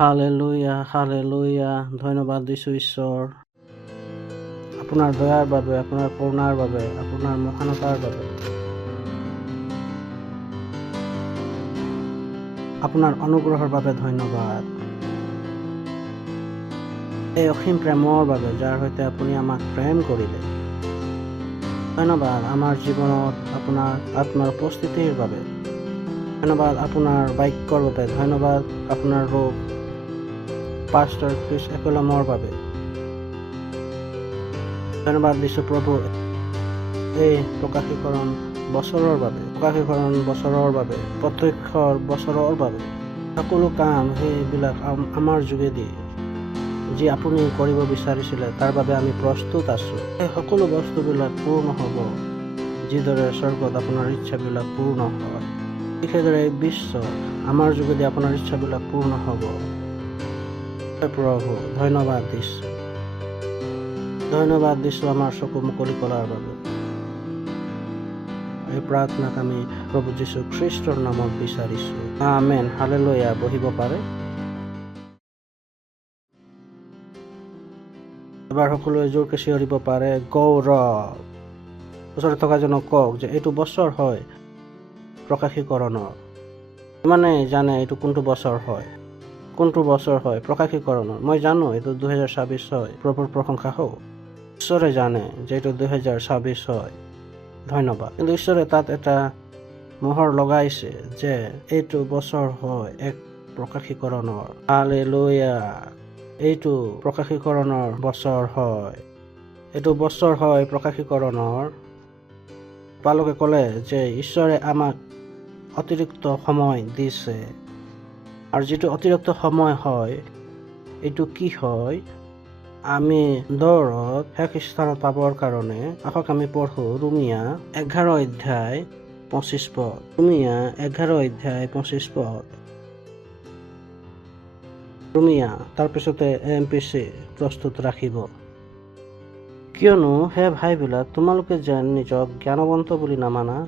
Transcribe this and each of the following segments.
Hallelujah, hallelujah. ধন্যবাদ দিছোঁ ঈশ্বৰ, আপোনাৰ দয়াৰ বাবে, আপোনাৰ কৰুণাৰ বাবে, আপোনাৰ মহানতাৰ বাবে, আপোনাৰ অনুগ্ৰহৰ বাবে ধন্যবাদ। এই অসীম প্ৰেমৰ বাবে যাৰ সৈতে আপুনি আমাক প্ৰেম কৰিলে। ধন্যবাদ আমাৰ জীৱনত আপোনাৰ আত্মাৰ উপস্থিতিৰ বাবে। ধন্যবাদ আপোনাৰ বাক্যৰ বাবে। ধন্যবাদ আপোনাৰ ৰূপ পাষ্টাৰ ক্ৰিছ এপেলমৰ বাবে। ধন্যবাদ দিছোঁ প্ৰভু এই প্ৰকাশীকৰণ বছৰৰ বাবে, প্ৰত্যক্ষৰ বছৰৰ বাবে। সকলো কাম সেইবিলাক আমাৰ যোগেদি যি আপুনি কৰিব বিচাৰিছিলে তাৰ বাবে আমি প্ৰস্তুত আছোঁ। সেই সকলো বস্তুবিলাক পূৰ্ণ হ'ব, যিদৰে স্বৰ্গত আপোনাৰ ইচ্ছাবিলাক পূৰ্ণ হয়, ঠিক সেইদৰে এই বিশ্ব আমাৰ যোগেদি আপোনাৰ ইচ্ছাবিলাক পূৰ্ণ হ'ব। প্ৰভু ধন্যবাদ দিছোঁ আমাৰ চকু মুকলি কৰাৰ বাবে। এই প্ৰাৰ্থনাক আমি প্ৰভু যীশু খ্ৰীষ্টৰ নামত বিচাৰিছোঁ। আমেন। হালেলুয়া। বহিব পাৰে। এবাৰ সকলোৱে জোৰকে চিঞৰিব পাৰে, গৌৰৱ। ওচৰত থকাজনক কওক যে এইটো বছৰ হয় প্ৰকাশীকৰণৰ। ইমানেই জানে এইটো কোনটো বছৰ হয় প্ৰকাশীকৰণৰ। মই জানো এইটো 2026 হয়। প্ৰভুৰ প্ৰশংসা হওক। ঈশ্বৰে জানে যে এইটো 2026 হয়। ধন্যবাদ। কিন্তু ঈশ্বৰে তাত এটা মোহৰ লগাইছে যে এইটো বছৰ হয় এক প্ৰকাশীকৰণৰ। হালেলুয়া। এইটো প্ৰকাশীকৰণৰ বছৰ হয়। এইটো বছৰ হয় প্ৰকাশীকৰণৰ। পালকে ক'লে যে ঈশ্বৰে আমাক অতিৰিক্ত সময় দিছে। আৰু যিটো অতিৰিক্ত সময় হয়, এইটো কি হয়? আমি দৌৰত শেষ স্থানত পাবৰ কাৰণে আহক আমি পঢ়ো ৰোমিয়া 11 অধ্যায় 25 পদ। ৰোমিয়া 11 অধ্যায় 25 পদ। ৰোমিয়া, তাৰপিছতে MPC প্ৰস্তুত ৰাখিব। কিয়নো হে ভাইবিলাক, তোমালোকে যেন নিজক জ্ঞানৱন্ত বুলি নামানা।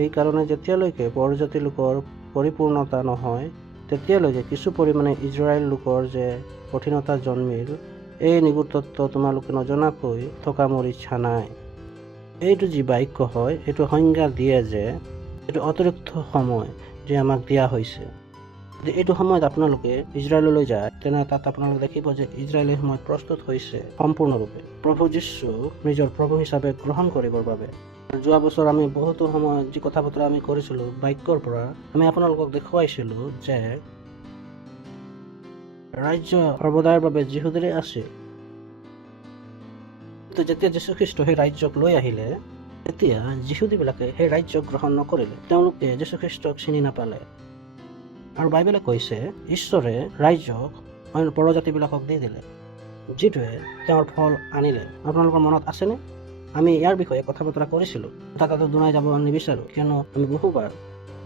এই কাৰণে যেতিয়ালৈকে পৰজাতি লোকৰ পৰিপূৰ্ণতা নহয়, তেতিয়ালৈকে কিছু পৰিমাণে ইজৰাইল লোকৰ যে কঠিনতা জন্মিল, এই নিগুতত্ব তোমালোকে নজনাকৈ থকা মোৰ ইচ্ছা নাই। এইটো যি বাক্য হয়, এইটো সংজ্ঞা দিয়ে যে এইটো অতিৰিক্ত সময় যে আমাক দিয়া হৈছে। যদি এইটো সময়ত আপোনালোকে ইজৰাইললৈ যায়, তেনে তাত আপোনালোকে দেখিব যে ইজৰাইল এই সময়ত প্ৰস্তুত হৈছে সম্পূৰ্ণৰূপে প্ৰভু যীশু নিজৰ প্ৰভু হিচাপে গ্ৰহণ কৰিবৰ বাবে। যোৱা বছৰ আমি বহুতো সময় যি কথা বতৰা আমি কৰিছিলোঁ বাক্যৰ পৰা, আমি আপোনালোকক দেখুৱাইছিলোঁ যে ৰাজ্য সৰ্বদাৰ বাবে যিহুদীৰে আছিল। যেতিয়া যীশুখ্ৰীষ্ট সেই ৰাজ্যক লৈ আহিলে, তেতিয়া যিহুদীবিলাকে সেই ৰাজ্য গ্ৰহণ নকৰিলে। তেওঁলোকে যীশুখ্ৰীষ্টক চিনি নাপালে। আৰু বাইবেলে কৈছে ঈশ্বৰে ৰাজ্যক অন্য পৰজাতিবিলাকক দি দিলে, যিটোৱে তেওঁৰ ফল আনিলে। আপোনালোকৰ মনত আছেনে? আমি ইয়াৰ বিষয়ে কথা বতৰা কৰিছিলোঁ। তাত দুনাই যাব নিবিচাৰোঁ, কিয়নো আমি বহুবাৰ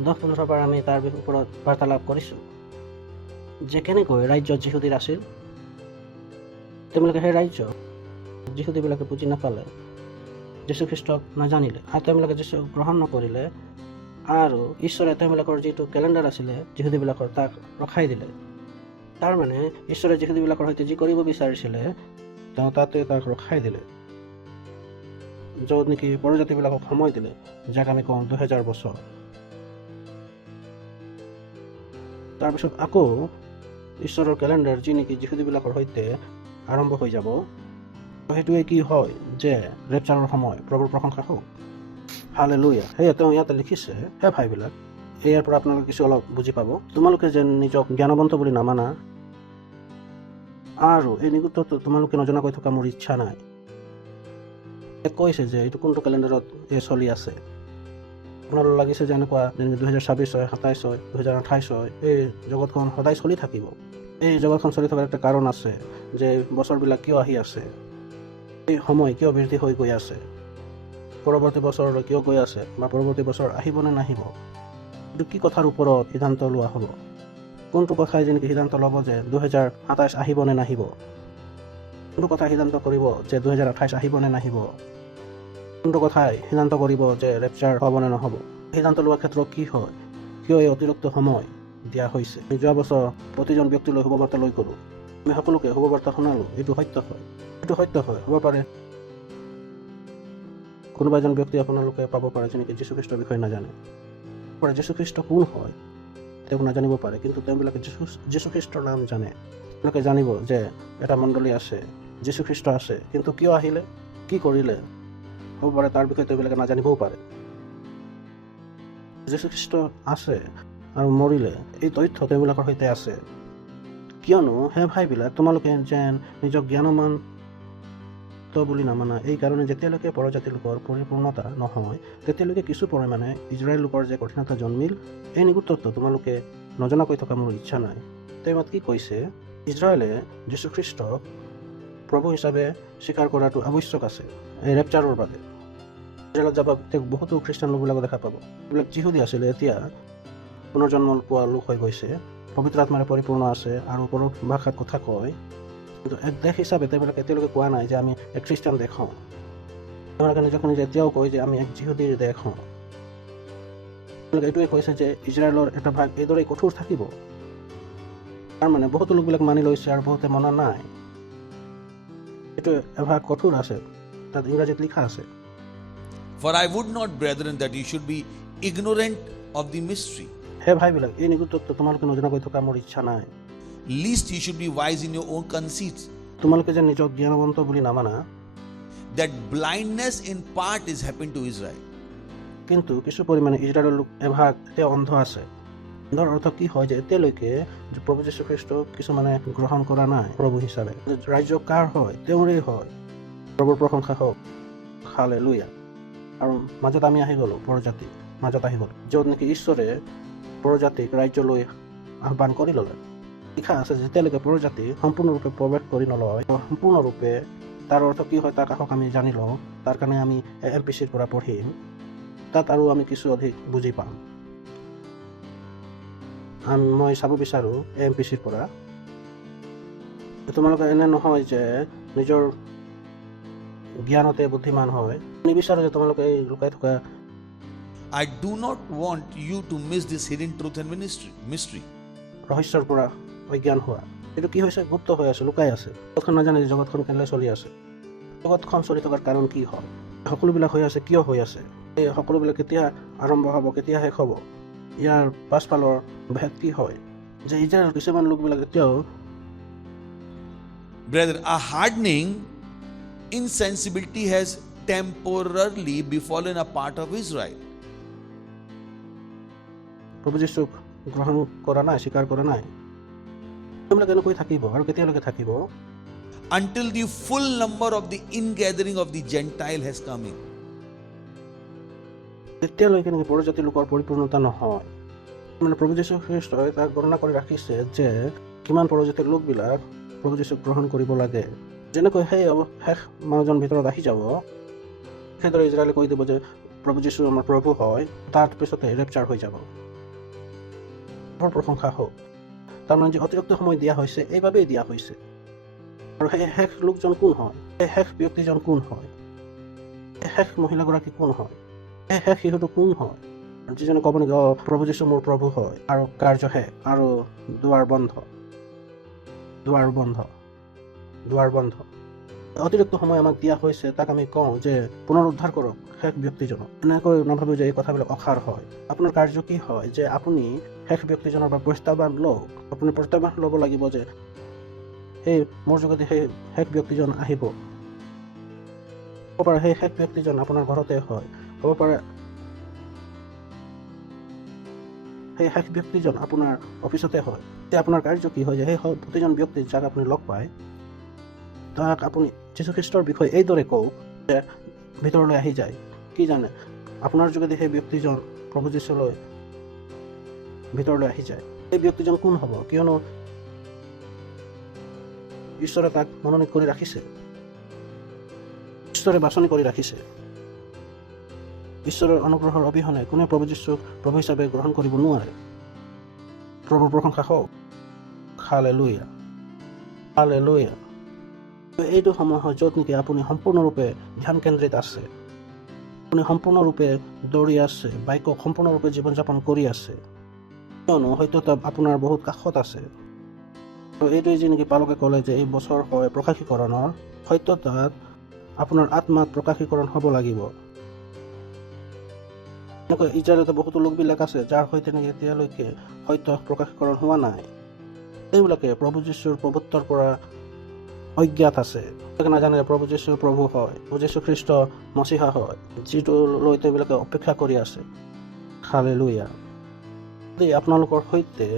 10-15 বাৰ আমি তাৰ ওপৰত বাৰ্তালাপ কৰিছোঁ যে কেনেকৈ ৰাজ্যত যিহুদীৰ আছিল। তেওঁলোকে সেই ৰাজ্য যিহুদীবিলাকে বুজি নাপালে, যীশুখ্ৰীষ্টক নাজানিলে, আৰু তেওঁলোকে যীশু গ্ৰহণ নকৰিলে। আৰু ঈশ্বৰে তেওঁলোকৰ যিটো কেলেণ্ডাৰ আছিলে যিহুদীবিলাকৰ, তাক ৰখাই দিলে। তাৰমানে ঈশ্বৰে যিহুদীবিলাকৰ সৈতে যি কৰিব বিচাৰিছিলে, তেওঁ তাতে তাক ৰখাই দিলে, য'ত নেকি পৰজাতিবিলাকক সময় দিলে, যাক আমি কওঁ 2000 বছৰ। তাৰপিছত আকৌ ঈশ্বৰৰ কেলেণ্ডাৰ যি নেকি যিহুদীবিলাকৰ সৈতে আৰম্ভ হৈ যাব, সেইটোৱে কি হয় যে ৰেপচাৰৰ সময়। প্ৰভুৰ প্ৰশংসা হওক। হালেলুয়া। সেয়ে তেওঁ ইয়াতে লিখিছে, হে ভাইবিলাক, ইয়াৰ পৰা আপোনালোকে কিছু অলপ বুজি পাব। তোমালোকে যেন নিজক জ্ঞানৱন্ত বুলি নামানা, আৰু এই নিগুতত্ব তোমালোকে নজনাকৈ থকা মোৰ ইচ্ছা নাই। কৈছে যে এইটো কোনটো কেলেণ্ডাৰত চলি আছে। আপোনালোক লাগিছে যে এনেকুৱা 2026 হয়, 27 হয়, 2028 হয়। এই জগতখন সদায় চলি থাকিব। এই জগতখন চলি থকাৰ একটা কাৰণ আছে যে বছৰবিলাক কিয় আহি আছে, এই সময় কিয় বৃদ্ধি হৈ গৈ আছে, পৰৱৰ্তী বছৰলৈ কিয় গৈ আছে, বা পৰৱৰ্তী বছৰ আহিব নে নাহিব। এইটো কি কথাৰ ওপৰত সিদ্ধান্ত লোৱা হ'ব? কোনটো কথাই যেনেকৈ সিদ্ধান্ত ল'ব যে 2027 আহিব নে নাহিব? কোনটো কথাই সিদ্ধান্ত কৰিব যে 2028 আহিব নে নাহিব? কোনটো কথাই সিদ্ধান্ত কৰিব যে ৰেপচাৰ হ'ব নে নহ'ব? সিদ্ধান্ত লোৱাৰ ক্ষেত্ৰত কি হয়? কিয় এই অতিৰিক্ত সময়? দিয়া হৈছে। যোৱা বছৰ প্ৰতিজন ব্যক্তিলৈ শুভবাৰ্তা লৈ গ'লোঁ। আমি সকলোকে শুভবাৰ্তা শুনালোঁ। এইটো সত্য হয়। হ'ব পাৰে কোনোবা এজন ব্যক্তি আপোনালোকে পাব পাৰে যেনেকৈ যীশুখ্ৰীষ্টৰ বিষয়ে নাজানে। যীশুখ্ৰীষ্ট কোন হয় তেওঁক নাজানিব পাৰে, কিন্তু তেওঁবিলাকে যীশুখ্ৰীষ্টৰ নাম জানে। তেওঁলোকে জানিব যে এটা মণ্ডলী আছে, যীশুখ্ৰীষ্ট আছে, কিন্তু কিয় আহিলে, কি কৰিলে, হ'ব পাৰে তাৰ বিষয়ে তেওঁবিলাকে নাজানিবও পাৰে। যীশুখ্ৰীষ্ট আছে আৰু মৰিলে, এই তথ্য তেওঁবিলাকৰ সৈতে আছে। কিয়নো সেই ভাইবিলাক তোমালোকে যেন নিজক জ্ঞানমান বুলি নামানা, এই কাৰণে যেতিয়ালৈকে পৰজাতি লোকৰ পৰিপূৰ্ণতা নহয় তেতিয়ালৈকে কিছু পৰিমাণে ইজৰাইল লোকৰ যে কঠিনতা জন্মিল, এই নিগুতত্ব তোমালোকে নজনাকৈ থকা মোৰ ইচ্ছা নাই। তেওঁ কি কৈছে, ইজৰাইলে যীশুখ্ৰীষ্টক প্ৰভু হিচাপে স্বীকাৰ কৰাটো আৱশ্যক আছে এই ৰেপচাৰৰ বাবে। ইজৰাইলত যাব তেওঁক বহুতো খ্ৰীষ্টান লোকবিলাকো দেখা পাব। এইবিলাক যিহুদী আছিলে এতিয়া পুনৰ্জন্ম পোৱা লোক হৈ গৈছে, পবিত্ৰ আত্মাৰে পৰিপূৰ্ণ আছে আৰু পৰ ভাষাত কথা কয়, কিন্তু এক দেশ হিচাপে তেওঁবিলাকে এতিয়ালৈকে কোৱা নাই যে আমি এক খ্ৰীষ্টান দেশ হওঁ। তেওঁলোকে নিজকে নিজে এতিয়াও কয় যে আমি এক যিহুদীৰ দেশ হওঁ। তেওঁলোকে এইটোৱে কৈছে যে ইজৰাইলৰ এটা ভাগ এইদৰে কঠোৰ থাকিব। তাৰমানে বহুতো লোকবিলাক মানি লৈছে আৰু বহুতে মনা নাই। এইটো এভাগ কঠোৰ আছে, তাত ইংৰাজীত লিখা আছে, For I would not, brethren, that you should be ignorant of the mystery, হে ভাইবিলাক, এই নিগুতত্ব তোমালোকে নজনাকৈ থকা মোৰ ইচ্ছা নাই। lest you should be wise in your own conceits, তোমালোকে যে নিজক জ্ঞানৱন্ত বুলি নামানা, that blindness in part is happened to Israel. কিন্তু কিছু পৰিমাণে ইজৰাইলৰ লোক এভাগ এতিয়া অন্ধ আছে। অন্ধৰ অৰ্থ কি হয় যে এতিয়ালৈকে প্ৰভু যীশুখ্ৰীষ্টক কিছুমানে গ্ৰহণ কৰা নাই প্ৰভু হিচাপে। ৰাজ্য কাৰ হয়? তেওঁৰেই হয়। প্ৰভুৰ প্ৰশংসা হওক, হালেলুয়া। আৰু মাজত আমি আহি গ'লোঁ, মাজত আহি গ'লোঁ, য'ত নেকি ঈশ্বৰে পৰজাতিক ৰাজ্যলৈ আহ্বান কৰি ল'লে। লিখা আছে যেতিয়ালৈকে পৰজাতি সম্পূৰ্ণৰূপে প্ৰৱেশ কৰি নলয়, সম্পূৰ্ণৰূপে তাৰ অৰ্থ কি হয় তাক আহক আমি জানি লওঁ। তাৰ কাৰণে আমি MPCৰ পৰা পঢ়িম, তাত আৰু আমি কিছু অধিক বুজি পাম। মই চাব বিচাৰোঁ MPCৰ পৰা। তোমালোকে এনে নহয় যে নিজৰ জ্ঞানতে বুদ্ধিমান হয়। নিবিচাৰো যে তোমালোকে এই লুকাই থকা I do not want you to miss this hidden truth and mystery. ৰহস্যৰ পৰা অজ্ঞান হোৱা। এইটো কি হৈছে? গুপ্ত হৈ আছে, লুকাই আছে। জগতখন নাজানে যে জগতখন কেনেকৈ চলি আছে, জগতখন চলি থকাৰ কাৰণ কি হয়, সকলোবিলাক হৈ আছে কিয় হৈ আছে, এই সকলোবিলাক কেতিয়া আৰম্ভ হ'ব, কেতিয়া শেষ হ'ব, ইয়াৰ পাছফালৰ ভেদ কি হয়, যে ইজৰাইলৰ কিছুমান লোকবিলাক এতিয়াও Brethren, a hardening insensibility has temporarily befallen a part of Israel. প্ৰভু যীশুক গ্ৰহণ কৰা নাই, স্বীকাৰ কৰা নাই। তেওঁলোক এনেকৈ থাকিব আৰু কেতিয়ালৈকে থাকিব? Until the full number of the ingathering of the Gentile has come in. তেতিয়ালৈকে নেকি পৰজাতি লোকৰ পৰিপূৰ্ণতা নহয়। মানে প্ৰভু যীশু খ্ৰীষ্টই তাক গণনা কৰি ৰাখিছে যে কিমান পৰজাতিৰ লোকবিলাক প্ৰভু যীশুক গ্ৰহণ কৰিব লাগে। যেনেকৈ সেই শেষ মানুহজন ভিতৰত আহি যাব, সেইদৰে ইজৰাইলে কৈ দিব যে প্ৰভু যীশু আমাৰ প্ৰভু হয়, তাৰ পিছতে ৰেপচাৰ হৈ যাব। প্ৰশংসা হওক। তাৰমানে যে অতিৰিক্ত সময় দিয়া হৈছে, এইবাবেই দিয়া হৈছে। আৰু সেই শেষ লোকজন কোন হয়? সেই শেষ ব্যক্তিজন কোন হয়? সেই শেষ মহিলাগৰাকী কোন হয়? সেই শেষ শিশুটো কোন হয়? যিজনে ক'ব নেকি প্ৰভু যীশু মোৰ প্ৰভু হয় আৰু কাৰ্য শেষ আৰু দুৱাৰ বন্ধ। অতিৰিক্ত সময় আমাক দিয়া হৈছে, তাক আমি কওঁ যে পুনৰুদ্ধাৰ কৰক শেষ ব্যক্তিজনক। এনেকৈ নাভাবোঁ যে এই কথাবিলাক অসাৰ হয়। আপোনাৰ কাৰ্য কি হয় যে আপুনি শেষ ব্যক্তিজনৰ পৰা প্ৰত্যাহ্বান লওক। আপুনি প্ৰত্যাহ্বান ল'ব লাগিব যে সেই মোৰ যোগেদি সেই শেষ ব্যক্তিজন আহিব। হ'ব পাৰে সেই শেষ ব্যক্তিজন আপোনাৰ ঘৰতে হয়, হ'ব পাৰে সেই শেষ ব্যক্তিজন আপোনাৰ অফিচতে হয়। এতিয়া আপোনাৰ কাৰ্য কি হয় যে সেই প্ৰতিজন ব্যক্তি যাক আপুনি লগ পায় তাক আপুনি যীশুখ্ৰীষ্টৰ বিষয়ে এইদৰে কওক যে ভিতৰলৈ আহি যায়। কি জানে? আপোনাৰ যোগেদি সেই ব্যক্তিজন প্ৰভু যীশুলৈ ভিতৰলৈ আহি যায়। সেই ব্যক্তিজন কোন হ'ব? কিয়নো ঈশ্বৰে তাক মনোনীত কৰি ৰাখিছে, ঈশ্বৰে বাছনি কৰি ৰাখিছে। ঈশ্বৰৰ অনুগ্ৰহৰ অবিহনে কোনে প্ৰভু যীশুক প্ৰভু হিচাপে গ্ৰহণ কৰিব নোৱাৰে। প্ৰভুৰ প্ৰশংসা হওক, হালেলুয়া। এইটো সময় হয় য'ত নেকি আপুনি সম্পূৰ্ণৰূপে ধ্যান কেন্দ্ৰিত আছে, আপুনি সম্পূৰ্ণৰূপে দৌৰি আছে, বাইকক সম্পূৰ্ণৰূপে জীৱন যাপন কৰি আছে। কিয়নো হয়তো আপোনাৰ বহুত কাষত আছে। তো এইটোৱে যি নেকি পালকে ক'লে যে এই বছৰ হয় প্ৰকাশীকৰণৰ, সত্যতাত আপোনাৰ আত্মাত প্ৰকাশীকৰণ হ'ব লাগিব। এনেকৈ ইজৰাইলতে বহুতো লোকবিলাক আছে যাৰ সৈতে নেকি এতিয়ালৈকে সত্য প্ৰকাশীকৰণ হোৱা নাই। এইবিলাকে প্ৰভু যীশুৰ প্ৰভুত্বৰ পৰা অজ্ঞাত আছে। নাজানে যে প্ৰভু যীশু প্ৰভু হয়, প্ৰভু যীশু খ্ৰীষ্ট মচিহা হয়, যিটো লৈ তেওঁবিলাকে অপেক্ষা কৰি আছে। হালেলুয়া। যদি আপোনালোকৰ সৈতে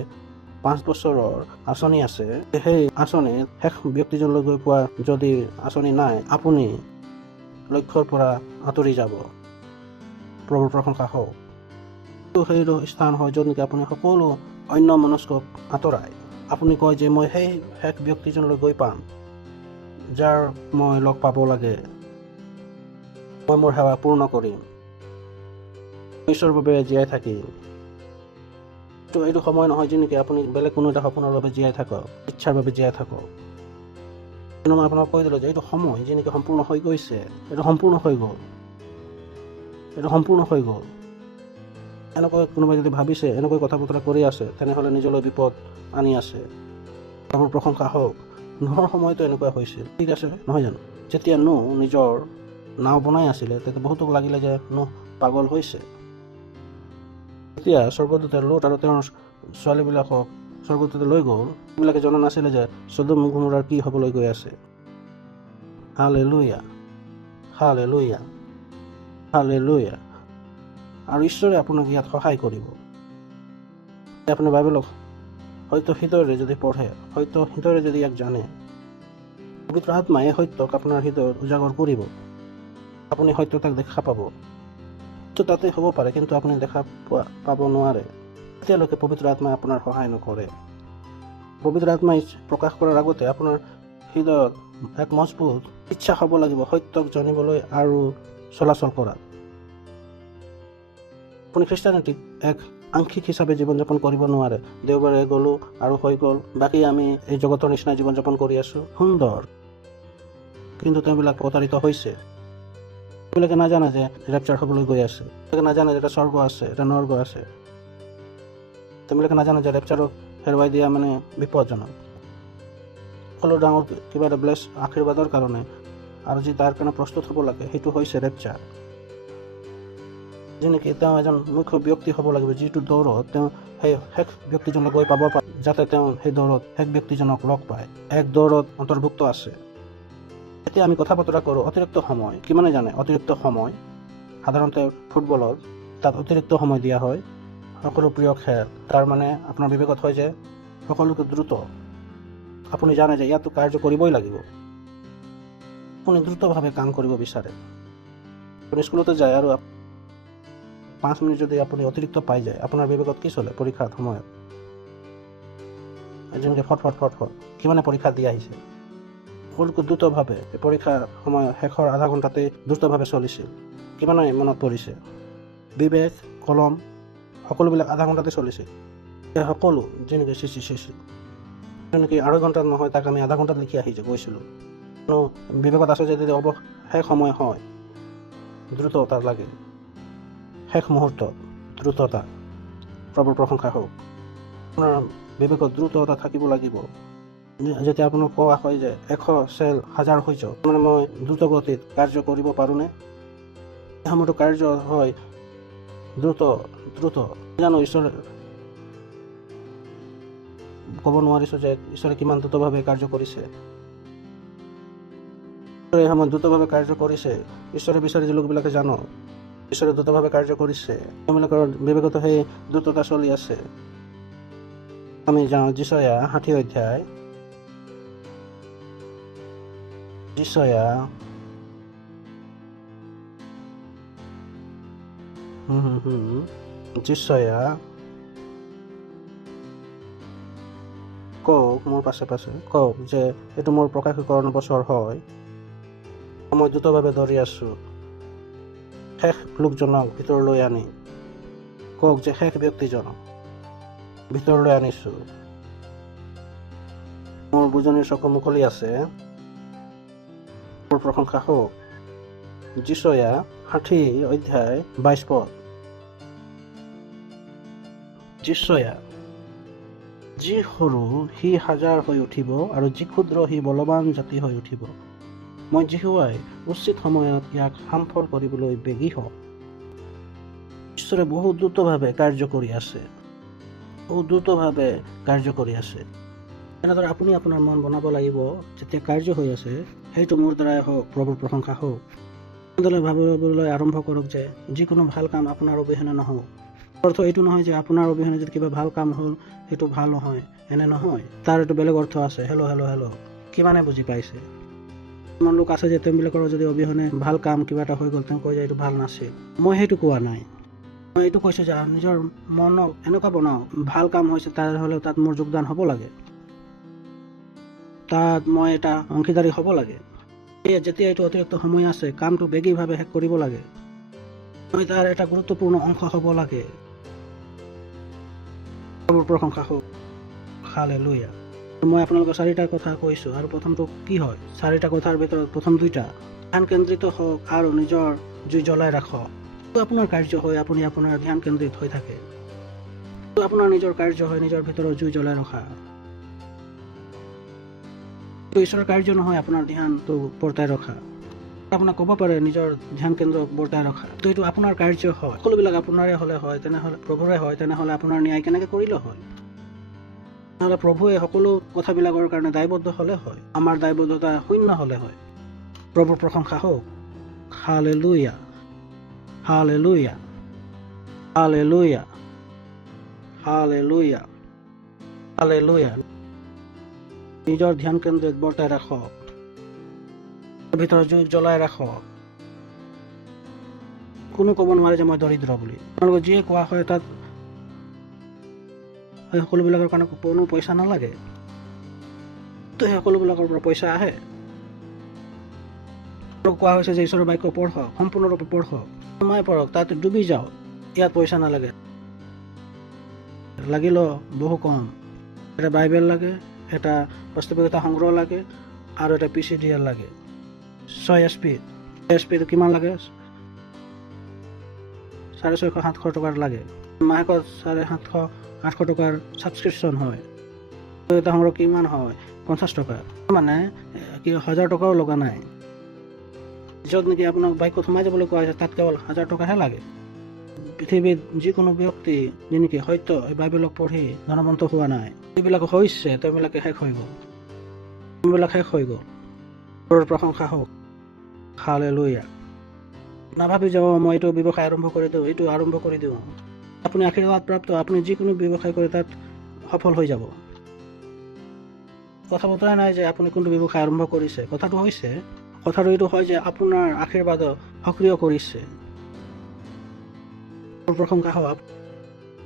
5 বছৰৰ আঁচনি আছে, সেই আঁচনিত শেষ ব্যক্তিজনলৈ গৈ পোৱা যদি আঁচনি নাই, আপুনি লক্ষ্যৰ পৰা আঁতৰি যাব। প্ৰভুৰ প্ৰশংসা হওক। সেইটো স্থান হয় য'ত নেকি আপুনি সকলো অন্য মনস্কক আঁতৰাই আপুনি কয় যে মই সেই শেষ ব্যক্তিজনলৈ গৈ পাম, যাৰ মই লগ পাব লাগে। মই মোৰ সেৱা পূৰ্ণ কৰিম, ঈশ্বৰৰ বাবে জীয়াই থাকিম। এইটো সময় নহয় যে নেকি আপুনি বেলেগ কোনো এটা সপোনৰ বাবে জীয়াই থাকক, ইচ্ছাৰ বাবে জীয়াই থাকক। কিন্তু মই আপোনাক কৈ দিলোঁ যে এইটো সময় যে নেকি সম্পূৰ্ণ হৈ গৈছে, এইটো সম্পূৰ্ণ হৈ গ'ল, এইটো সম্পূৰ্ণ হৈ গ'ল। এনেকৈ কোনোবাই যদি ভাবিছে, এনেকৈ কথা বতৰা কৰি আছে, তেনেহ'লে নিজলৈ বিপদ আনি আছে। প্ৰভুৰ প্ৰশংসা হওক। নোহৰ সময়তো এনেকুৱা হৈছিল, ঠিক আছে নহয় জানো? যেতিয়া নিজৰ নাও বনাই আছিলে, তেতিয়া বহুতক লাগিলে যে পাগল হৈছে। এতিয়া স্বৰ্গদূতে লোট আৰু তেওঁৰ ছোৱালীবিলাকক স্বৰ্গদূতে লৈ গ'ল। সেইবিলাকে জনা নাছিলে যে চদম গমোৰাৰ কি হ'বলৈ গৈ আছে। Hallelujah, hallelujah, hallelujah. আৰু ঈশ্বৰে আপোনাক ইয়াত সহায় কৰিব। আপুনি বাইবেলক হয়তো হৃদয়ৰে যদি পঢ়ে, হয়তো হৃদয়ৰে যদি ইয়াক জানে, পবিত্ৰ আত্মাই সত্যক আপোনাৰ হৃদয়ত উজাগৰ কৰিব। আপুনি সত্যতাক দেখা পাব। তাতে হ'ব পাৰে, কিন্তু আপুনি দেখা পাব নোৱাৰে তেতিয়ালৈকে পবিত্ৰ আত্মাই আপোনাৰ সহায় নকৰে। পবিত্ৰ আত্মাই প্ৰকাশ কৰাৰ আগতে আপোনাৰ হৃদয়ত এক মজবুত ইচ্ছা হ'ব লাগিব সত্যক জানিবলৈ আৰু চলাচল কৰাত। আপুনি খ্ৰীষ্টানিটিক এক আংশিক হিচাপে জীৱন যাপন কৰিব নোৱাৰে। দেওবাৰে গ'লোঁ আৰু হৈ গ'ল, বাকী আমি এই জগতৰ নিচিনা জীৱন যাপন কৰি আছোঁ, সুন্দৰ, কিন্তু তেওঁবিলাক প্ৰতাৰিত হৈছে। তেওঁলোকে নাজানে যে ৰেপচাৰ হ'বলৈ গৈ আছে, তেওঁলোকে নাজানে যে এটা স্বৰ্গ আছে, এটা নৰ্গ আছে। তেওঁলোকে নাজানে যে ৰেপচাৰক হেৰুৱাই দিয়া মানে বিপদজনক। সকলো ডাঙৰ কিবা এটা ব্লেছ আশীৰ্বাদৰ কাৰণে আৰু যি তাৰ কাৰণে প্ৰস্তুত হ'ব লাগে, সেইটো হৈছে ৰেপচাৰ। যেনেকৈ তেওঁ এজন মুখ্য ব্যক্তি হ'ব লাগিব, যিটো দৌৰত তেওঁ সেই শেষ ব্যক্তিজনক গৈ পাব পাৰে, যাতে তেওঁ সেই দৌৰত শেষ ব্যক্তিজনক লগ পায়। এক দৌৰত অন্তৰ্ভুক্ত আছে। এতিয়া আমি কথা বতৰা কৰোঁ অতিৰিক্ত সময়। কিমানে জানে অতিৰিক্ত সময়? সাধাৰণতে ফুটবলত তাত অতিৰিক্ত সময় দিয়া হয়। সকলো প্ৰিয় খেল, তাৰ মানে আপোনাৰ বিবেকত হয় যে সকলোকে দ্ৰুত। আপুনি জানে যে ইয়াতো কাৰ্য কৰিবই লাগিব। আপুনি দ্ৰুতভাৱে কাম কৰিব বিচাৰে। আপুনি স্কুলতে যায় আৰু 5 মিনিট যদি আপুনি অতিৰিক্ত পাই যায়, আপোনাৰ বিবেকত কি চলে পৰীক্ষাৰ সময়ত? যেনেকৈ ফট কিমানে পৰীক্ষা দি আহিছে। সকলোকে দ্ৰুতভাৱে পৰীক্ষাৰ সময়ত শেষৰ আধা ঘণ্টাতেই দ্ৰুতভাৱে চলিছিল। কিমানে মনত পৰিছে? বিবেক, কলম সকলোবিলাক আধা ঘণ্টাতে চলিছিল। সকলো যেনেকৈ যেনেকৈ 2.5 ঘণ্টাত নহয়, তাক আমি আধা ঘণ্টাত লিখি গৈছিলোঁ। বিবেকত আছে যে যদি শেষ সময় হয়, দ্ৰুততা লাগে। শেষ মুহূৰ্তত দ্ৰুততা। প্ৰভুৰ প্ৰশংসা হওক। আপোনাৰ বিবেকত দ্ৰুততা থাকিব লাগিব। যেতিয়া আপোনাক কোৱা হয় যে 100 চেল 1000 হৈ যাওক, মানে মই দ্ৰুত গতিত কাৰ্য কৰিব পাৰোঁনে? এই সময়তো কাৰ্য হয় দ্ৰুত। জানো ঈশ্বৰে ক'ব নোৱাৰিছোঁ যে ঈশ্বৰে কিমান দ্ৰুতভাৱে কাৰ্য কৰিছে। এই সময়ত দ্ৰুতভাৱে কাৰ্য কৰিছে। ঈশ্বৰে বিচাৰি যে লোকবিলাকে জানো ঈশ্বৰে দ্ৰুতভাৱে কাৰ্য কৰিছে। তেওঁলোকৰ বিবেকতো সেই দ্ৰুততা চলি আছে। আমি যাওঁ যিচয়া 60 অধ্যায়, যিচয়া যিচয়া কওক মোৰ পাছে কওক যে এইটো মোৰ প্ৰকাশীকৰণ বছৰ হয়, মই দ্ৰুতভাৱে দৌৰি আছোঁ শেষ লোকজনক ভিতৰলৈ আনি। কওক যে শেষ ব্যক্তিজনক ভিতৰলৈ আনিছোঁ। মোৰ বুজনিৰ চকু মুকলি আছে। মোৰ প্ৰশংসা হওক। যিচয়া 60 অধ্যায় 22 পদ। যিচয়া যি সৰু সি হাজাৰ হৈ উঠিব আৰু যি ক্ষুদ্ৰ সি বলৱান জাতি হৈ উঠিব। মই জিহুৱাই উচিত সময়ত ইয়াক সামফল কৰিবলৈ বেগী হওঁ। ঈশ্বৰে বহু দ্ৰুতভাৱে কাৰ্য কৰি আছে, এনেদৰে আপুনি আপোনাৰ মন বনাব লাগিব, যেতিয়া কাৰ্য হৈ আছে সেইটো মোৰ দ্বাৰাই হওক, প্ৰভুৰ প্ৰশংসা হওক। এনেদৰে ভাবিবলৈ আৰম্ভ কৰক যে যিকোনো ভাল কাম আপোনাৰ অবিহনে নহওক। অৰ্থ এইটো নহয় যে আপোনাৰ অবিহনে যদি কিবা ভাল কাম হ'ল সেইটো ভাল নহয়, এনে নহয়। তাৰ এইটো বেলেগ অৰ্থ আছে। হেল্ল' কিমানে বুজি পাইছে? কিছুমান লোক আছে যে তেওঁবিলাকৰ যদি অবিহনে ভাল কাম কিবা এটা হৈ গ'ল, তেওঁ কয় যে এইটো ভাল নাছিল। মই সেইটো কোৱা নাই। মই এইটো কৈছোঁ যে নিজৰ মনক এনেকুৱা বনাওক, ভাল কাম হৈছে তাৰ হ'লেও তাত মোৰ যোগদান হ'ব লাগে, তাত মই এটা অংশীদাৰী হ'ব লাগে। যেতিয়া এইটো অতিৰিক্ত সময় আছে, কামটো বেগীভাৱে শেষ কৰিব লাগে, মই তাৰ এটা গুৰুত্বপূৰ্ণ অংশ হ'ব লাগে। প্ৰভুৰ প্ৰশংসা হওক, হালেলুয়া। মই আপোনালোকক 4টা কথা কৈছোঁ, আৰু প্ৰথমটো কি হয়? 4টা কথাৰ ভিতৰত প্ৰথম 2টা, ধ্যান কেন্দ্ৰিত হওক আৰু নিজৰ জুই জ্বলাই ৰাখক। আপোনাৰ কাৰ্য হয় আপুনি আপোনাৰ ধ্যান কেন্দ্ৰিত হৈ থাকে। আপোনাৰ নিজৰ কাৰ্য হয় নিজৰ ভিতৰত জুই জ্বলাই ৰখা। ঈশ্বৰৰ কাৰ্য নহয় আপোনাৰ ধ্যানটো বৰ্তাই ৰখা। আপোনাক ক'ব পাৰে নিজৰ ধ্যান কেন্দ্ৰ বৰ্তাই ৰখা, তো এইটো আপোনাৰ কাৰ্য হয়। সকলোবিলাক আপোনাৰে হ'লে হয়, তেনেহ'লে প্ৰভুৰে হয়, তেনেহ'লে আপোনাৰ ন্যায় কেনেকৈ কৰিলে হয়? নহ'লে প্ৰভুৱে সকলো কথাবিলাকৰ কাৰণে দায়বদ্ধ হ'লে হয়, আমাৰ দায়বদ্ধতা শূন্য হ'লে হয়। প্ৰভুৰ প্ৰশংসা হওক, hallelujah, hallelujah, hallelujah, hallelujah, hallelujah. নিজৰ ধ্যান কেন্দ্ৰত বৰ্তাই ৰাখক, ভিতৰত জুই জ্বলাই ৰাখক। কোনো ক'ব নোৱাৰে যে মই দৰিদ্ৰ বুলি। আপোনালোকক যিয়ে কোৱা হয় তাত সেই সকলোবিলাকৰ কাৰণে কোনো পইচা নালাগে, তো সেই সকলোবিলাকৰ পৰা পইচা আহে। কোৱা হৈছে যে ঈশ্বৰৰ বাক্য পঢ়ক, সম্পূৰ্ণৰূপে পঢ়ক, সময় পঢ়ক, তাত ডুবি যাওক। ইয়াত পইচা নালাগে, লাগিল বহু কম। এটা বাইবেল লাগে, এটা বাস্তৱিকতা সংগ্ৰহ লাগে, আৰু এটা PCDL লাগে। 6 SP কিমান লাগে? 650-700 টকাৰ লাগে। মাহেকত 750-800 টকাৰ ছাবস্ক্ৰিপশ্যন হয়। এটা সংগ্ৰহ কিমান হয়? 50 টকা। মানে 1000 টকাও লগা নাই। য'ত নেকি আপোনাক বাইকত সোমাই যাবলৈ কোৱা হৈছে তাত কেৱল 1000 টকাহে লাগে। পৃথিৱীত যিকোনো ব্যক্তি যি নেকি সত্য এই বাইবেলক পঢ়ি ধনৱন্ত হোৱা নাই, যিবিলাক হৈছে তেওঁবিলাকে শেষ হৈ গ'ল, প্ৰশংসা হওক, হালেলুয়া। নাভাবি যাওঁ মই এইটো ব্যৱসায় আৰম্ভ কৰি দিওঁ, আপুনি আশীৰ্বাদ প্ৰাপ্ত, আপুনি যিকোনো ব্যৱসায় কৰে তাত সফল হৈ যাব। কথা বতৰাই নাই যে আপুনি কোনটো ব্যৱসায় আৰম্ভ কৰিছে। কথাটো এইটো হয় যে আপোনাৰ আশীৰ্বাদ সক্ৰিয় কৰিছে। প্ৰশংসা হওক,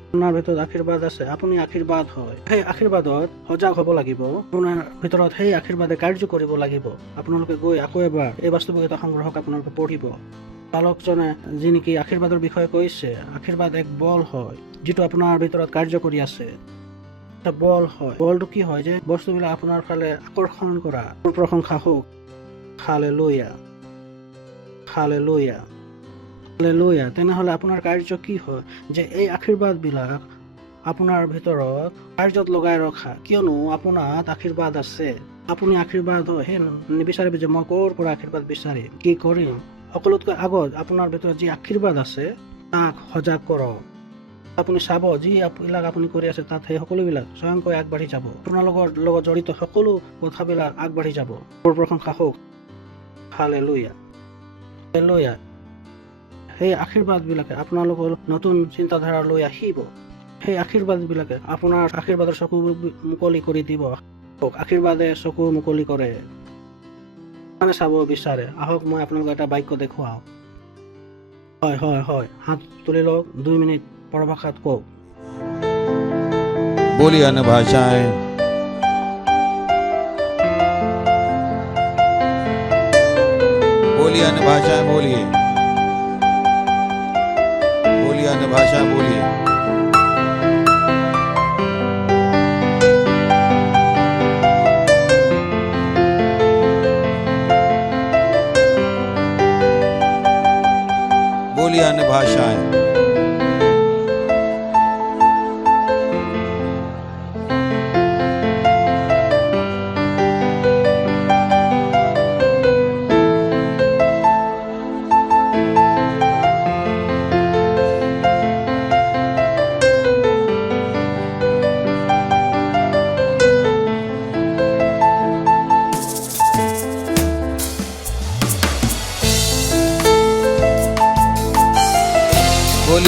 আপোনাৰ ভিতৰত আশীৰ্বাদ আছে, আপুনি আশীৰ্বাদ হয়। সেই আশীৰ্বাদত সজাগ হ'ব লাগিব। আপোনাৰ ভিতৰত সেই আশীৰ্বাদে কাৰ্য কৰিব লাগিব। আপোনালোকে গৈ আকৌ এবাৰ এই বাস্তৱিকতা সংগ্ৰহক আপোনালোকে পঢ়িব। পালকজনে যি নেকি আশীৰ্বাদৰ বিষয়ে কৈছে, আশীৰ্বাদ এক বল হয় যিটো আপোনাৰ ভিতৰত কাৰ্য কৰি আছে। এটা বল হয়। বলটো কি হয়? যে বস্তুবিলাক আপোনাৰ ফালে আকৰ্ষণ কৰা। প্ৰশংসা হওক, হালেলুয়া, হালেলুয়া, হালেলুয়া। তেনেহ'লে আপোনাৰ কাৰ্য কি হয়? যে এই আশীৰ্বাদবিলাক আপোনাৰ ভিতৰত কাৰ্যত লগাই ৰখা, কিয়নো আপোনাত আশীৰ্বাদ আছে। আপুনি আশীৰ্বাদ হয়, সেই নিবিচাৰিব যে মই ক'ৰ পৰা আশীৰ্বাদ বিচাৰিম, কি কৰিম। সকলোতকৈ আগত আপোনাৰ ভিতৰত যি আশীৰ্বাদ আছে তাক সজাগ কৰক। আপুনি চাব যিবিলাক আপুনি কৰি আছে তাত সেই সকলোবিলাক স্বয়ংকৈ আগবাঢ়ি যাব। আপোনালোকৰ লগত জড়িত সকলো কথাবিলাক আগবাঢ়ি যাব। প্ৰশংসা হওক, হালেলুয়া, হালেলুয়া। সেই আশীৰ্বাদবিলাকে আপোনালোকৰ নতুন চিন্তাধাৰা লৈ আহিব। সেই আশীৰ্বাদবিলাকে আপোনাৰ আশীৰ্বাদৰ চকু মুকলি কৰি দিব। আশীৰ্বাদে চকু মুকলি কৰে, মানে চাব বিচাৰে। আহক মই আপোনালোকক এটা বাক্য দেখুৱাওঁ। হয়, হাত তুলি লওক, 2 মিনিট পৰভাষাত কওক। बोलिए अन्य भाषाएं। बोलिए अन्य भाषाएं, बोलिए अन्य भाषाएं, बोलिए। बोलिए अन्य भाषाएं।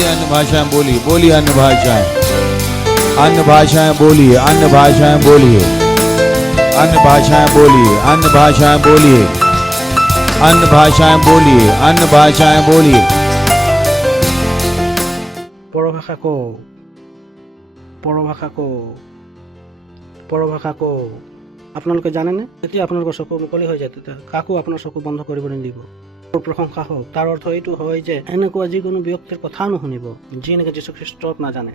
बोलिए अन्य भाषाएं, बोलिए अन्य भाषाएं, अन्य भाषाएं बोलिए, अन्य भाषाएं बोलिए, अन्य भाषाएं बोलिए, अन्य भाषाएं बोलिए, अन्य भाषाएं बोलिए, अन्य भाषाएं बोलिए। পৰভাষা কওঁ, পৰভাষা কওঁ, পৰভাষা কওঁ। আপোনালোকে জানেনে, যেতিয়া আপোনালোকৰ চকু মুকলি হৈ যায় তেতিয়া কাকো আপোনাৰ চকু বন্ধ কৰিব নিদিব। প্ৰশংসা হওক। তাৰ অৰ্থ এইটো হয় যে এনেকুৱা যিকোনো ব্যক্তিৰ কথা নুশুনিব যি নেকি যীশুখ্ৰীষ্টক নাজানে।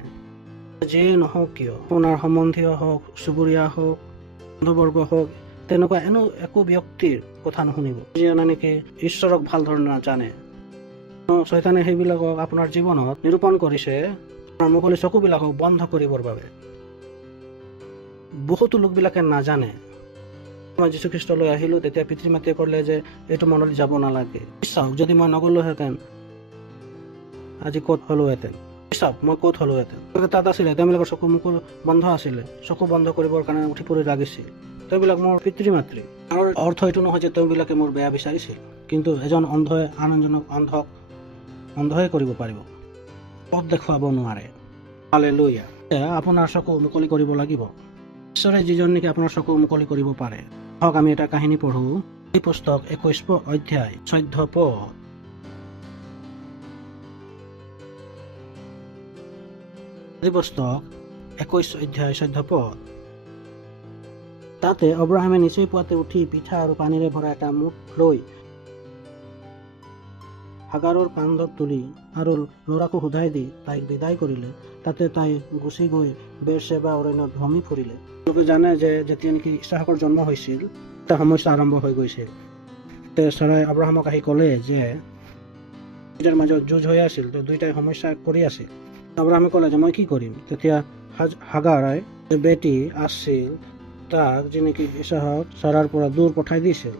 যিয়ে নহওক কিয়, আপোনাৰ সম্বন্ধীয় হওক, চুবুৰীয়া হওক, বন্ধুবৰ্গ হওক, তেনেকুৱা একো ব্যক্তিৰ কথা নুশুনিব যিয়ে নেকি ঈশ্বৰক ভাল ধৰণে নাজানে। শয়তানে সেইবিলাকক আপোনাৰ জীৱনত নিৰূপণ কৰিছে আপোনাৰ মুকলি চকুবিলাকক বন্ধ কৰিবৰ বাবে। বহুতো লোকবিলাকে নাজানে। মই যীশুখ্ৰীষ্টলৈ আহিলোঁ, তেতিয়া পিতৃ মাতৃয়ে ক'লে যে এইটো মণ্ডলী যাব নালাগে। চাওক, যদি মই নগলোহেঁতেন আজি ক'ত হ'লোহেঁতেন, চাওক মই ক'ত হ'লোহেঁতেন। তাত আছিলে, তেওঁলোকৰ চকু মুকুল বন্ধ আছিলে, চকু বন্ধ কৰিবৰ কাৰণে উঠি পৰি লাগিছিল। তেওঁবিলাক মোৰ পিতৃ মাতৃ। আৰু অৰ্থ এইটো নহয় যে তেওঁবিলাকে মোৰ বেয়া বিচাৰিছিল, কিন্তু এজন অন্ধই আন এজনক অন্ধই কৰিব পাৰিব, পথ দেখুৱাব নোৱাৰে। হালেলুয়া। আপোনাৰ চকু মুকলি কৰিব লাগিব। ঈশ্বৰে যিজন নেকি আপোনাৰ চকু মুকলি কৰিব পাৰে। হওক, আমি এটা কাহিনী পঢ়ো। এই পুস্তক 21 অধ্যায় 14 পদ। এই পুস্তক 21 অধ্যায় 14 পদ। তাতে অব্ৰাহামে নিচেই পুৱাতে উঠি পিঠা আৰু পানীৰে ভৰা এটা মুঠ লৈ হাগাৰৰ কান্ধত তুলি আৰু ল'ৰাকো সোধাই দি তাইক বিদায় কৰিলে। তাতে তাই গুচি গৈ বেৰশেবা অৰণ্যত ভ্ৰমি ফুৰিলে। লোকে জানে যে যেতিয়া নেকি ইছহাকৰ জন্ম হৈছিল, এটা সমস্যা আৰম্ভ হৈ গৈছিল। চাৰাই আব্ৰাহামক আহি ক'লে যে দুইটাৰ মাজত যুঁজ হৈ আছিল, দুইটাই সমস্যা কৰি আছিল। আব্ৰাহামে ক'লে যে মই কি কৰিম। তেতিয়া হাগাৰাই বেটি আছিল, তাক যি নেকি ইছহাক চাৰাৰ পৰা দূৰ পঠাই দিছিল।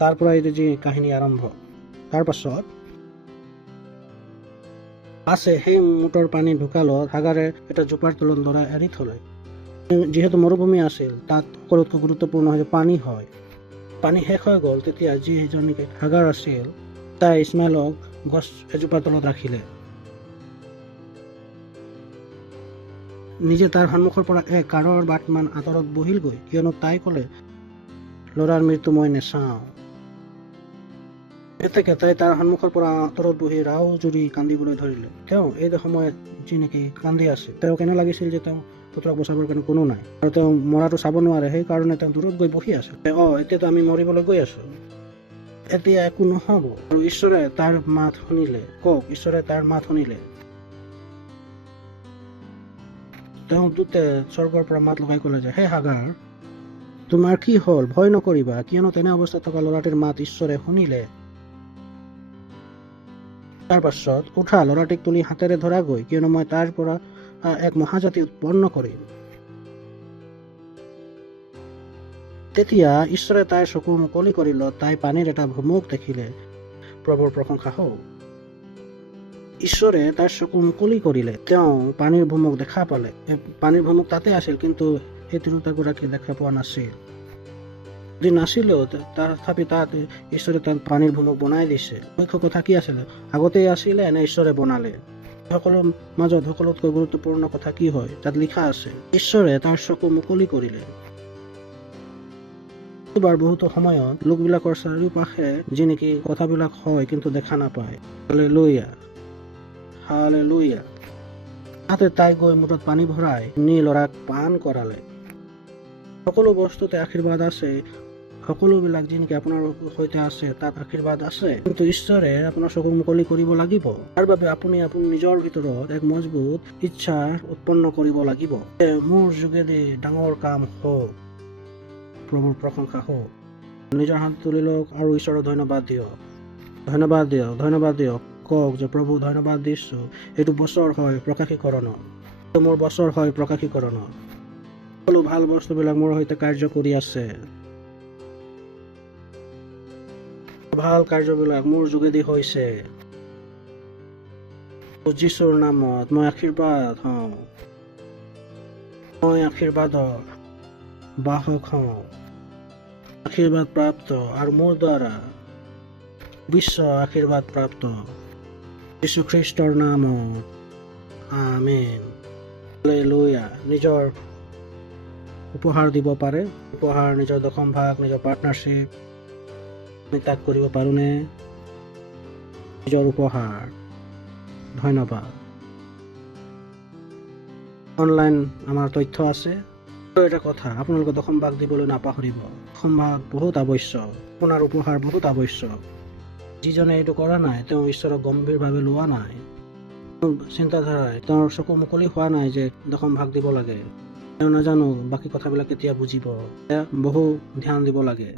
তাৰ পৰাই যি কাহিনী আৰম্ভ। তাৰ পাছত সেই মুঠৰ পানী ঢুকালত হাগাৰে এটা জোপাৰ তলত ল'ৰা এৰি থলে। যিহেতু মৰুভূমি আছিল, তাত সকলোতকৈ গুৰুত্বপূৰ্ণ হৈছে পানী হয়। পানী শেষ হৈ গ'ল, তেতিয়া যিজন নেকি হাগাৰ আছিল, তাই ইছমাইলক গছ এজোপাৰ তলত ৰাখিলে। নিজে তাৰ সন্মুখৰ পৰা কাঁড়ৰ বাটমান আঁতৰত বহিলগৈ, কিয়নো তাই ক'লে ল'ৰাৰ মৃত্যু মই নেচাওঁ। এতেকে তাই তাৰ সন্মুখৰ পৰা আঁতৰত বহি ৰাও জুৰি কান্দিবলৈ ধৰিলে। তেওঁ এই সময়ত যি নেকি কান্দি আছিল, তেওঁ কেনে লাগিছিল যে তেওঁ পুত্ৰক বচাবৰ কাৰণে কোনো নাই, আৰু তেওঁ মৰাটো চাব নোৱাৰে, সেইকাৰণে তেওঁ দূৰত গৈ বহি আছে। এতিয়াতো আমি মৰিবলৈ গৈ আছো, এতিয়া একো নহ'ব। আৰু ঈশ্বৰে তাৰ মাত শুনিলে। ঈশ্বৰে তাৰ মাত শুনিলে। তেওঁ দূতে স্বৰ্গৰ পৰা মাত লগাই ক'লে যে হে হাগাৰ, তোমাৰ কি হ'ল? ভয় নকৰিবা, কিয়নো তেনে অৱস্থাত থকা ল'ৰাটিৰ মাত ঈশ্বৰে শুনিলে। তাৰ পাছত উঠা, ল'ৰাটিক তুলি হাতেৰে ধৰা গৈ, কিয়নো মই তাৰ পৰা এক মহাজাতি উৎপন্ন কৰিম। তেতিয়া ঈশ্বৰে তাইৰ চকু মুকলি কৰিলত তাই পানীৰ এটা ভুমুক দেখিলে। প্ৰভুৰ প্ৰশংসা হওক। ঈশ্বৰে তাইৰ চকু মুকলি কৰিলে, তেওঁ পানীৰ ভুমুক দেখা পালে। পানীৰ ভুমুক তাতে আছিল, কিন্তু সেই তিৰোতাগৰাকী দেখা পোৱা নাছিল। যদি নাছিলেও তথাপি তাত ঈশ্বৰে তাত পানীৰ ভুমুক বনাই দিছে। মুখ্য কথা কি আছিলে? আগতেই আছিলে নে ঈশ্বৰে বনালে? সকলোৰ মাজত সকলোতকৈ গুৰুত্বপূৰ্ণ কথা কি হয়? তাত লিখা আছে ঈশ্বৰে তাৰ চকু মুকলি কৰিলে। বহুতো সময়ত লোকবিলাকৰ চাৰিওপাশে যি নেকি কথাবিলাক হয়, কিন্তু দেখা নাপায়। Hallelujah, hallelujah. তাতে তাই গৈ মুঠত পানী ভৰাই নি ল'ৰাক পান কৰালে। সকলো বস্তুতে আশীৰ্বাদ আছে। সকলোবিলাক যি নেকি আপোনাৰ সৈতে আছে, তাত আশীৰ্বাদ আছে, কিন্তু ঈশ্বৰে আপোনাৰ চকু মুকলি কৰিব লাগিব। তাৰ বাবে আপুনি নিজৰ ভিতৰত এক মজবুত ইচ্ছা উৎপন্ন কৰিব লাগিব। মোৰ যোগেদি ডাঙৰ কাম হওক। প্ৰভুৰ প্ৰশংসা হওক। নিজৰ হাত তুলি লওক আৰু ঈশ্বৰক ধন্যবাদ দিয়ক। ধন্যবাদ দিয়ক, ধন্যবাদ দিয়ক। কওক যে প্ৰভু ধন্যবাদ দিছো, এইটো বছৰ হয় প্ৰকাশীকৰণৰ। মোৰ বছৰ হয় প্ৰকাশীকৰণৰ। সকলো ভাল বস্তুবিলাক মোৰ সৈতে কাৰ্য কৰি আছে। ভাল কাৰ্যবিলাক মোৰ যোগেদি হৈছে। যীশুৰ নামত মই আশীৰ্বাদ হওঁ। মই আশীৰ্বাদৰ বাহক হওঁ। আশীৰ্বাদ প্ৰাপ্ত, আৰু মোৰ দ্বাৰা বিশ্ব আশীৰ্বাদ প্ৰাপ্ত। যীশুখ্ৰীষ্টৰ নামত আমেন। হালেলুয়া। নিজৰ উপহাৰ দিব পাৰে, উপহাৰ নিজৰ দশম ভাগ, নিজৰ পাৰ্টনাৰশ্বিপ আমি তাক কৰিব পাৰোঁনে? নিজৰ উপহাৰ। ধন্যবাদ। অনলাইন আমাৰ তথ্য আছে। আৰু এটা কথা, আপোনালোকে দশম ভাগ দিবলৈ নাপাহৰিব। দশম ভাগ বহুত আৱশ্যক, আপোনাৰ উপহাৰ বহুত আৱশ্যক। যিজনে এইটো কৰা নাই তেওঁ ঈশ্বৰক গম্ভীৰভাৱে লোৱা নাই। চিন্তাধাৰাই তেওঁৰ চকু মুকলি হোৱা নাই যে দশম ভাগ দিব লাগে। তেওঁ নাজানো বাকী কথাবিলাক কেতিয়া বুজিব। বহু ধ্যান দিব লাগে।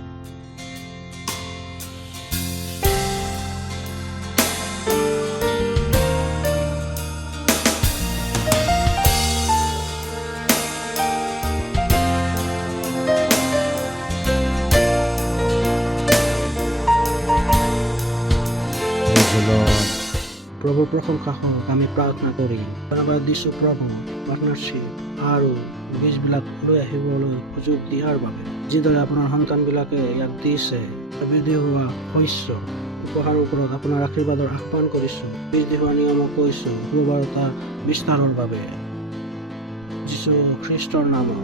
Praise the Lord. প্ৰভুৰ প্ৰশংসা হওক। আমি প্ৰাৰ্থনা কৰি ধন্যবাদ দিছোঁ প্ৰভু, পাৰ্টনাৰশ্বিপ আৰু বীজবিলাক লৈ আহিবলৈ সুযোগ দিয়াৰ বাবে। যিদৰে আপোনাৰ সন্তানবিলাকে ইয়াক দিছে, বৃদ্ধি হোৱা শস্য উপহাৰৰ ওপৰত আপোনাৰ আশীৰ্বাদৰ আহ্বান কৰিছোঁ। বৃদ্ধি হোৱা নিয়মক কৈছোঁ উৰ্বৰতা বিস্তাৰৰ বাবে। যীশু খ্ৰীষ্টৰ নামত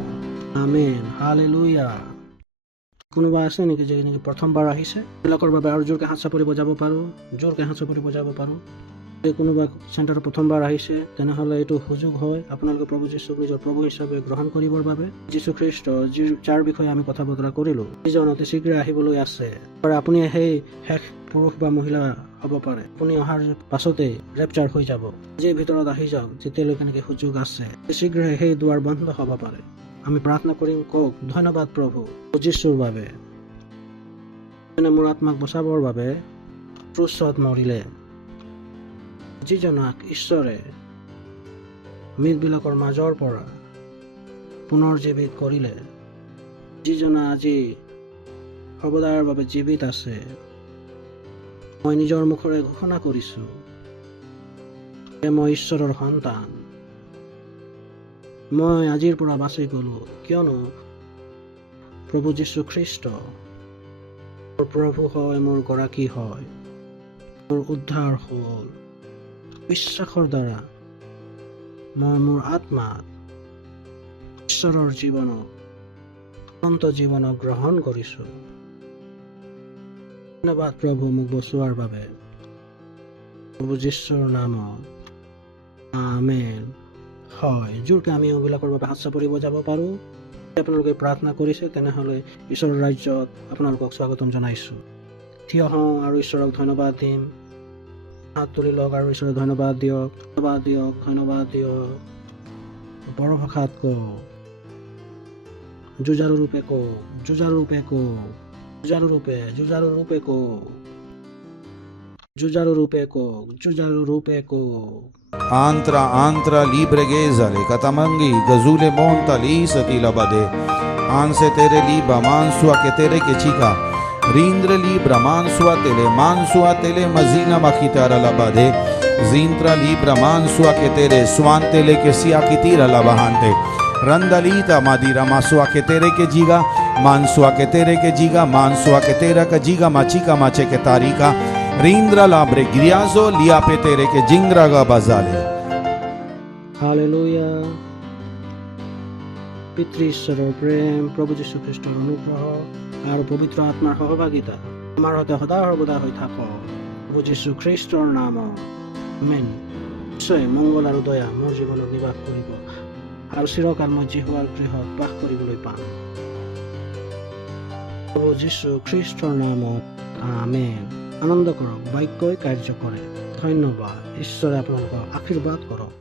আমেন। হালেলুয়া। কোনোবা আছে নেকি যে নেকি প্ৰথমবাৰ আহিছে? এইবিলাকৰ বাবে আৰু জোৰকৈ হাত চাপৰি বজাব পাৰোঁ, জোৰকৈ হাত চাপৰি বজাব পাৰোঁ। যদি কোনোবা চেণ্টাৰত প্ৰথমবাৰ আহিছে তেনেহ'লে এইটো সুযোগ হয় আপোনালোকে প্ৰভু যীশুক নিজৰ প্ৰভু হিচাপে গ্ৰহণ কৰিবৰ বাবে। যীশুখ্ৰীষ্ট যাৰ বিষয়ে আমি কথা বতৰা কৰিলোঁ, যিজন অতি শীঘ্ৰে আহিবলৈ আছে। আপুনি সেই শেষ পুৰুষ বা মহিলা হ'ব পাৰে। আপুনি অহাৰ পাছতেই ৰেপচাৰ হৈ যাব। আজিৰ ভিতৰত আহি যাওক, যেতিয়ালৈকে নেকি সুযোগ আছে। শীঘ্ৰে সেই দুৱাৰ বন্ধ হ'ব পাৰে। আমি প্ৰাৰ্থনা কৰিম, কওক ধন্যবাদ প্ৰভু যীশুৰ বাবে, মোৰ আত্মাক বচাবৰ বাবে ক্ৰুচত মৰিলে। যিজনাক ঈশ্বৰে মৃতবিলাকৰ মাজৰ পৰা পুনৰ জীৱিত কৰিলে, যিজনা আজি সৰ্বদাৰ বাবে জীৱিত আছে। মই নিজৰ মুখেৰে ঘোষণা কৰিছোঁ যে মই ঈশ্বৰৰ সন্তান। মই আজিৰ পৰা বাচি গ'লো, কিয়নো প্ৰভু যীশুখ্ৰীষ্ট মোৰ প্ৰভু হয়, মোৰ গৰাকী হয়, মোৰ উদ্ধাৰ হ'ল। বিশ্বাসৰ দ্বাৰা মই মোৰ আত্মাত ঈশ্বৰৰ জীৱনক, অনন্ত জীৱনক গ্ৰহণ কৰিছোঁ। ধন্যবাদ প্ৰভু মোক বচোৱাৰ বাবে। প্ৰভু যীশুৰ নামত আমেন। হয়, জোৰকৈ আমি এইবিলাকৰ বাবে হাত চাপৰি বজাব পাৰোঁ। আপোনালোকে প্ৰাৰ্থনা কৰিছে তেনেহ'লে ঈশ্বৰৰ ৰাজ্যত আপোনালোকক স্বাগতম জনাইছোঁ। থিয় হওঁ আৰু ঈশ্বৰক ধন্যবাদ দিম। হাত তুলি লওক আৰু ঈশ্বৰক ধন্যবাদ দিয়ক, ধন্যবাদ দিয়ক, ধন্যবাদ দিয়ক। বড়ো ভাষাত কওক, যুঁজাৰুৰূপে কওক, যুঁজাৰুৰূপে কওক, যুঁজাৰুৰূপে, যুঁজাৰুৰূপে কওক, যুঁজাৰুৰূপে কওক, যুঁজাৰুৰূপে কওক। Antra libre gezale katamangi gazule monta li satila bade anse tere liba mansua ke tere ke chica rindre libra mansua tele mazina makitara la bade zintra libra mansua ke tere swantele ke sia kitira la bahante randalita madira masua ke tere ke jiga mansua ke tere ke jiga mansua ke tera ka jiga machika mache ke tarika Rindra labre griazo lia petere ke jingra ga bazale. Hallelujah. পিতৃ ঈশ্বৰৰ প্ৰেম, প্ৰভু যীশুখ্ৰীষ্টৰ অনুগ্ৰহ আৰু পবিত্ৰ আত্মাৰ সহভাগিতা আমাৰ সৈতে সদায় সৰ্বদা হৈ থাকক। প্ৰভু যীশুখ্ৰীষ্টৰ নামত আমেন। নিশ্চয় মংগল আৰু দয়া মোৰ জীৱনত নিবাস কৰিব আৰু চিৰকাল মই জিহুৱাৰ গৃহত বাস কৰিবলৈ পাম। প্ৰভু যীশুখ্ৰীষ্টৰ নামত আমেন। আনন্দ কৰক, বাক্যই কাৰ্য কৰে। ধন্যবাদ। ঈশ্বৰে আপোনালোকক আশীৰ্বাদ কৰক।